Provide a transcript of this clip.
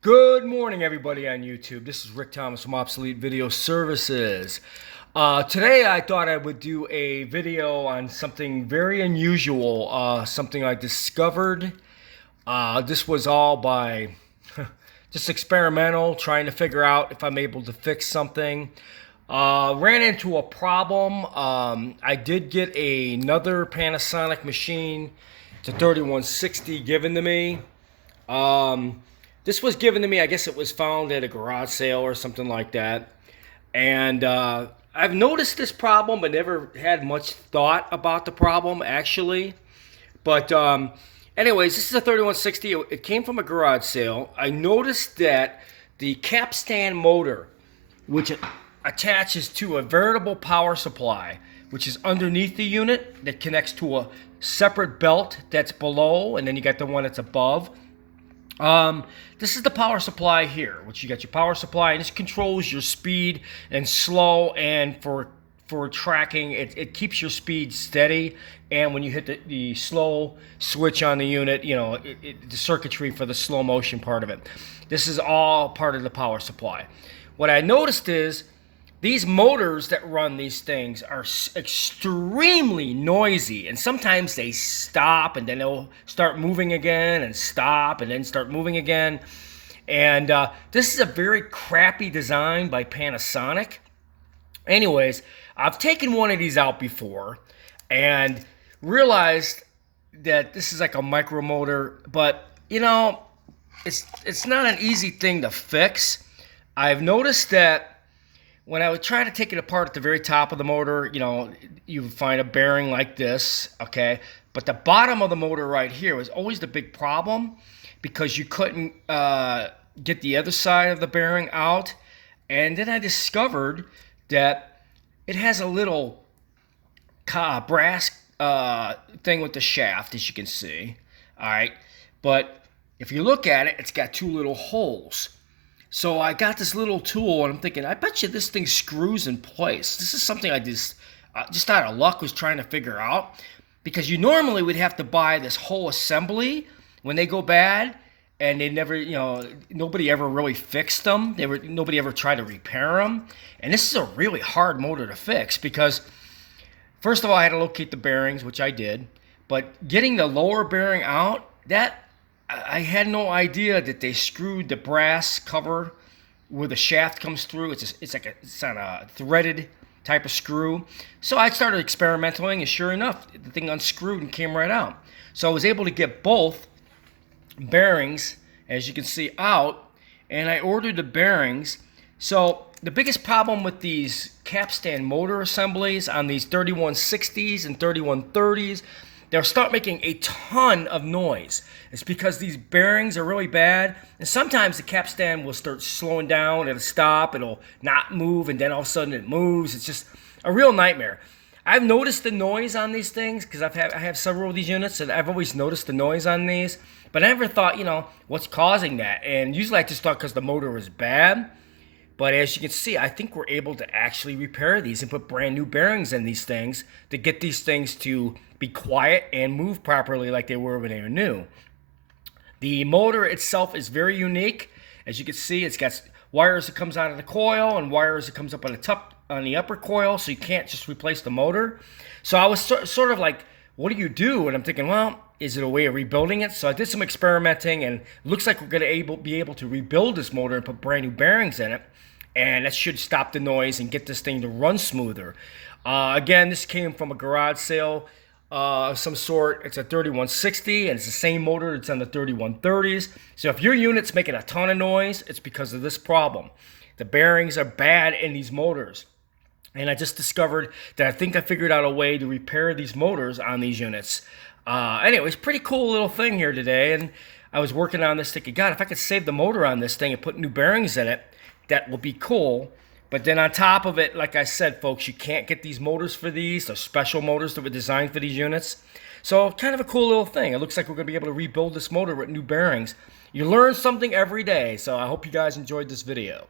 Good morning, everybody on YouTube. This is Rick Thomas from Obsolete Video Services. Today, I thought I would do a video on something very unusual, something I discovered. This was all by just experimental, trying to figure out if I'm able to fix something. Ran into a problem. I did get another Panasonic machine. It's a 3160 given to me. This was given to me, I guess it was found at a garage sale or something like that. And I've noticed this problem, but never had much thought about the problem, actually. But anyways, this is a 3160. It came from a garage sale. I noticed that the Capstan motor, which attaches to a veritable power supply, which is underneath the unit, that connects to a separate belt that's below, and then you got the one that's above. This is the power supply here, which you got your power supply, and this controls your speed and slow, and for tracking, it keeps your speed steady. And when you hit the slow switch on the unit, you know, the circuitry for the slow motion part of it. This is all part of the power supply. What I noticed is these motors that run these things are extremely noisy, and sometimes they stop and then they'll start moving again and stop and then start moving again. And this is a very crappy design by Panasonic. Anyways, I've taken one of these out before and realized that this is like a micro motor, but you know, it's not an easy thing to fix. I've noticed that when I would try to take it apart at the very top of the motor, you know, you would find a bearing like this, okay? But the bottom of the motor right here was always the big problem, because you couldn't get the other side of the bearing out. And then I discovered that it has a little brass thing with the shaft, as you can see, all right? But if you look at it, it's got two little holes. So I got this little tool, and I'm thinking, I bet you this thing screws in place. This is something I just out of luck was trying to figure out, because you normally would have to buy this whole assembly when they go bad, and they never, you know, nobody ever really fixed them. Nobody ever tried to repair them, and this is a really hard motor to fix, because first of all, I had to locate the bearings, which I did, but getting the lower bearing out, I had no idea that they screwed the brass cover where the shaft comes through. It's on a threaded type of screw. So I started experimenting, and sure enough, the thing unscrewed and came right out. So I was able to get both bearings, as you can see, out, and I ordered the bearings. So the biggest problem with these Capstan motor assemblies on these 3160s and 3130s, they'll start making a ton of noise. It's because these bearings are really bad, and sometimes the Capstan will start slowing down, it'll stop, it'll not move, and then all of a sudden it moves. It's just a real nightmare. I've noticed the noise on these things because I have several of these units, and I've always noticed the noise on these, but I never thought, you know, what's causing that. And usually I just thought because the motor was bad. But as you can see, I think we're able to actually repair these and put brand new bearings in these things to get these things to be quiet and move properly like they were when they were new. The motor itself is very unique. As you can see, it's got wires that comes out of the coil and wires that comes up on the upper coil, so you can't just replace the motor. So I was sort of like, what do you do? And I'm thinking, well, is it a way of rebuilding it? So I did some experimenting, and it looks like we're going to be able to rebuild this motor and put brand new bearings in it. And that should stop the noise and get this thing to run smoother. Again, this came from a garage sale of some sort. It's a 3160, and it's the same motor that's on the 3130s. So if your unit's making a ton of noise, it's because of this problem. The bearings are bad in these motors. And I just discovered that I think I figured out a way to repair these motors on these units. Anyways, pretty cool little thing here today. And I was working on this thinking, God, if I could save the motor on this thing and put new bearings in it, that will be cool. But then on top of it, like I said, folks, you can't get these motors for these. They're special motors that were designed for these units. So kind of a cool little thing. It looks like we're going to be able to rebuild this motor with new bearings. You learn something every day. So I hope you guys enjoyed this video.